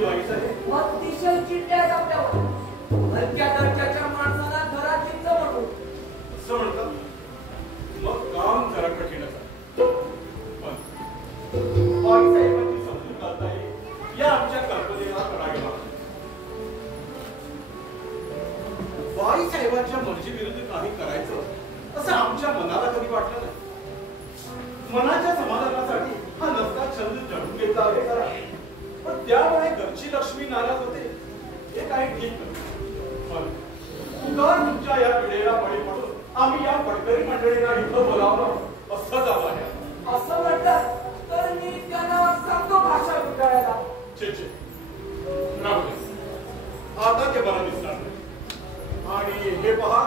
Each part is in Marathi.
म्हणजे बाईसाहेब अतिशय चिडल्यात आपल्यावर. हलक्या दर्जाच्या माणसाला घरात घेतलं म्हणून. असं म्हणतात. मग काम जरा कठीणच आहे. पण बाईसाहेबांची समजून घालता येईल या आमच्या कल्पनेला करावे लागते. बाईसाहेबांच्या मर्जीविरुद्ध काही करायचं असं आमच्या मनाला कधी वाटलं नाही. मनाच्या समाधानासाठी हा नसता छंद जडून घेतला आहे जरा. पण त्यामुळे घरची लक्ष्मी नाराज होते हे काही ठीक नाही. पण उगाच तुमच्या या पिढीला बळी पडून आम्ही या पटकरी मंडळींना इथं बोलावलं असं झालं आहे. असं म्हटलं तर मी त्यांना सांगतो भाषा विकायला. छे छे राहू दे. आता ते बरं दिसणार नाही. आणि हे पहा,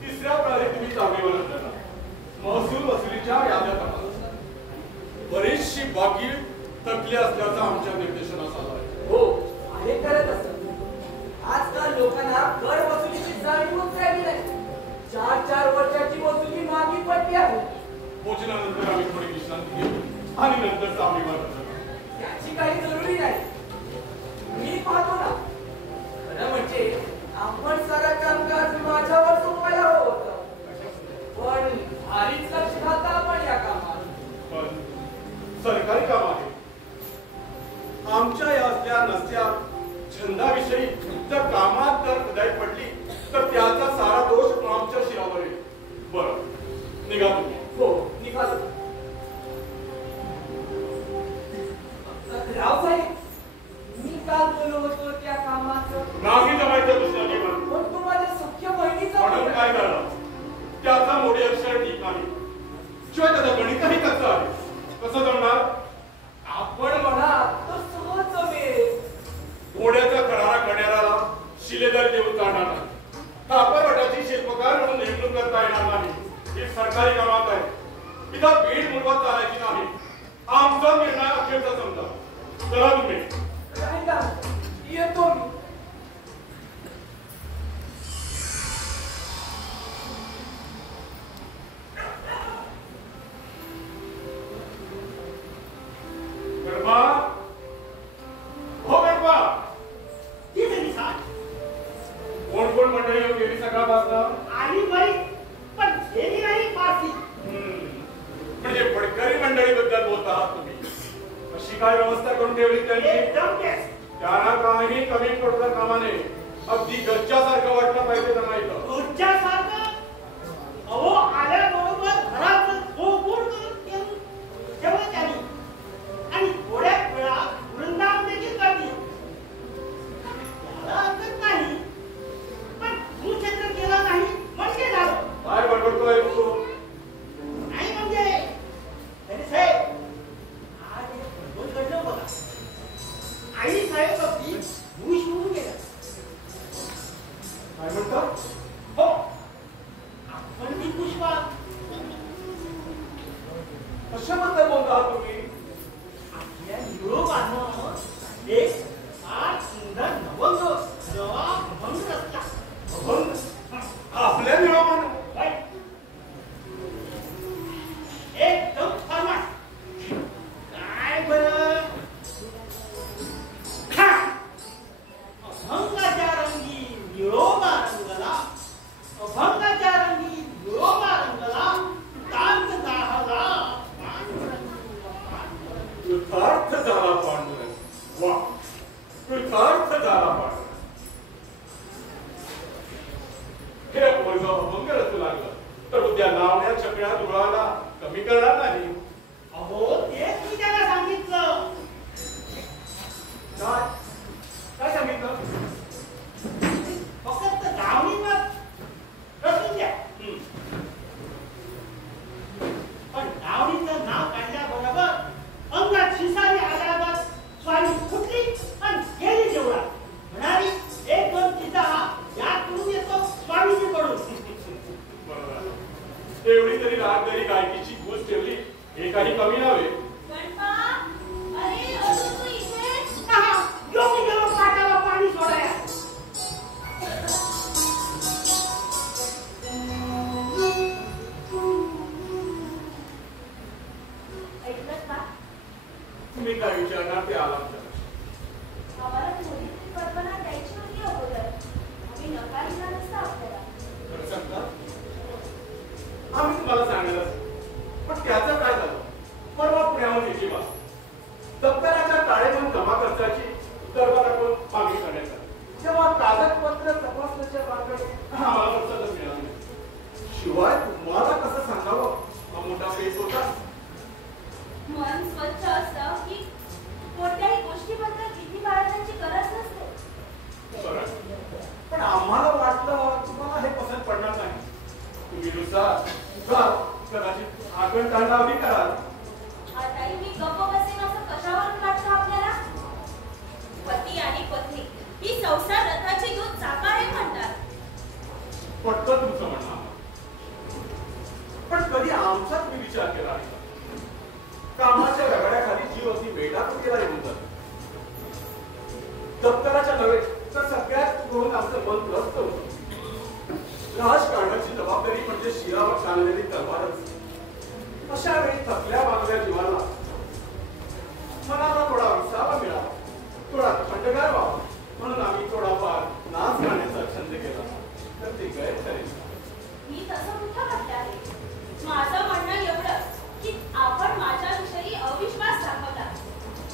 तिसऱ्या प्रहरी तुम्ही जागेवर असताना महसूल वसुलीच्या याद्या तपासा. बरीचशी बाकी थकली असल्याचा आमच्या निर्देशनास आला आहे. हो आहे करत असत. आजकाल लोकांना कर वसुलीची जाणीवच राहिली नाही. 4-4 वर्षाची वसुली मागे पडली आहे. भोजनानंतर आम्ही थोडी विश्रांती घेऊ आणि नंतर आम्ही त्याची काही जरुरी नाही. मी पाहतो ना. खरं म्हणजे आपण सारा कामकाज माझ्यावर सोपायला हवं होतं. पण भारीच लक्ष घालता आपण या कामात. पण सरकारी काम आहे. आमच्या या असल्या नसत्या छंदाविषयी जर कामात जर उदाई पडली तर त्याचा सारा दोष आमच्या शिरावर येईल. बरं निघा तुम्ही. हो निघालो. रावसाहेब मी काल बोललो होतो त्या कामाचं नाही जमायचं दुसरं केलं. पण तू माझ्या सख्या बहिणीचा म्हणून काय करणार. त्याचा मोठी अक्षर ठीक नाही. शिवाय त्याचा गणितही कच्चा आहे. कसं जमणार. आपण म्हणा तर सहज जमेल. घोड्याचा खरारा गण्याला शिलेदार देऊन चालणार नाही. कापडवाटाची शिल्पकार म्हणून नेमणूक करता येणार नाही. ही सरकारी कामात आहे. इथं भीड मुलवत चालायची नाही. आमचा निर्णय अखेरचा समजा. चला तुम्ही. येतो मी. गरबा हो गरबा. कोण कोण मंडळी येऊन गेली सकाळपासून. आणि बाई पण गेली नाही फारशी. म्हणजे पडकरी मंडळी बद्दल बोलत आहात तुम्ही. अशी काय व्यवस्था करून ठेवली त्यांनी. एकदम बेस्ट. त्यांना काही कमी पडता कामा नये. अगदी घरच्यासारखं वाटलं पाहिजे त्यांना इथं. घरच्यासारखं. अहो आल्याबरोबर घराचं गोड करून ठेवलं त्यांनी. आणि थोड्याच वेळात वृंदावन देखील काढली. त्याला हरकत नाही. पण भूक्षेत्र केला नाही म्हणजे झालं. काय बडबडतोय तू. नाही म्हणजे तरी साहेब आज एक बडबड घडलं बघा. आई साहेब अगदी भूष होऊन गेला. काय म्हणतात. हो आपण ती पुष्पा. कशाबद्दल बोलता आहात तुम्ही. आपल्या युरोपानं एक फार सुंदर नवंग नवा भंग रचला. अभंग. आपल्या नियमानं. एकदम फर्माट. काय बरं. खा आमचाच मी विचार केला आहे का? कामाच्या रगड्याखाली जीव अगदी वेडात गेला निघून जातो. दप्तराच्या नव्हे तर सगळ्यात करून आमचं मन त्रस्त होतं. राजकारणाची जबाबदारी म्हणजे शिरावर चाललेली तलवारच. अशा वेळी थकल्या मागल्या जीवाला मनाला थोडा विसावा मिळावा, थोडा थंडगार व्हावा म्हणून आम्ही थोडाफार नाच गाण्याचा छंद केला तर ते गैर ठरेल. मी तसं कुठं म्हटलं आहे? माझं म्हणणं एवढं की आपण माझ्याविषयी अविश्वास दाखवला.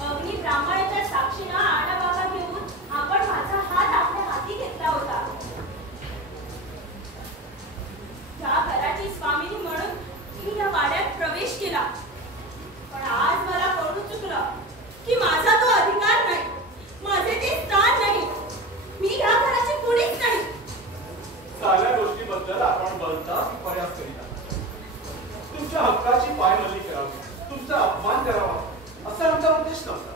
अग्नी ब्राह्मणाच्या साक्षीनं आडाबाबा घेऊन आपण माझा हात आपल्या हाती घेतला होता. या घराची स्वामिनी म्हणून मी या वाड्यात प्रवेश केला. पण आज मला कळून चुकलं की माझा तो अधिकार नाही, माझे ते स्थान नाही, मी या घराची कुणीच नाही. साऱ्या गोष्टीबद्दल आपण बोलता प्रयास करीत आहात. तुमच्या हक्काची पायमल्ली करावी, तुमचा अपमान करावा असा आमचा उद्देश नव्हता.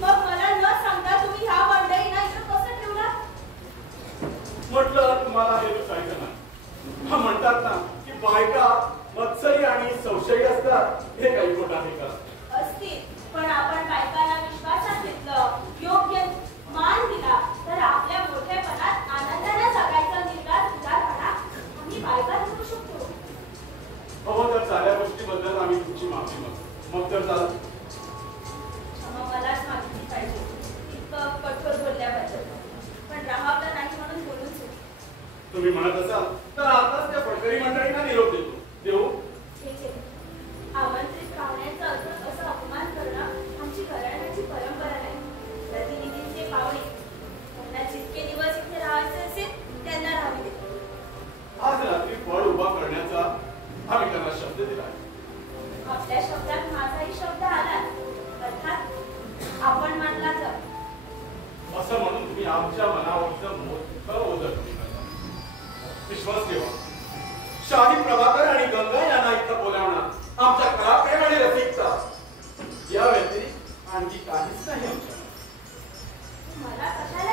मग मला न सांगता तुम्ही ह्या मंडळींना इथं कसं ठेवला? म्हटलं तुम्हाला हे दुसायचं नाही. म्हणतात ना की बायका मत्सरी आणि संशयी असतात, हे काही खोट आहे का? असतील, पण आपण बायकांना विश्वासात घेतलं, योग्य मान दिला तर आपल्या मोठेपणात आनंदाने जगायचा निर्धार उदारपणा आम्ही बायका करू शकतो. हो तर साऱ्या गोष्टीबद्दल आम्ही तुमची माफी मागतो. मग तर चालत. क्षमा मलाच मागितली पाहिजे इतकं कठोर बोलल्याबद्दल, पण राहावलं नाही म्हणून बोलून चुकली. तुम्ही म्हणत असाल तर आताच त्या फडकरी मंडळींना निरोप देतो. देऊ? आमंत्रित पाहुण्यांचा असं अपमान करणं आमची घराण्याची परंपरा नाही. प्रतिनिधींचे पाहुणे त्यांना जितके दिवस इथे राहायचे असेल त्यांना राहावे दे. आज रात्री फळ उभा करण्याचा आम्ही त्यांना शब्द दिला. आपल्या शब्दात माझाही शब्द आला, अर्थात आपण मानला तर. असं म्हणून तुम्ही आमच्या मनावरचं मोठं ओझं कमी करता. विश्वास ठेवा, शाही प्रभाकर आणि गंगा यांना इथं बोलावणार आमच्या कलाप्रेम आणि रसिकता या व्यतिरिक्त आणखी काहीच नाही आमच्या. मला कशाला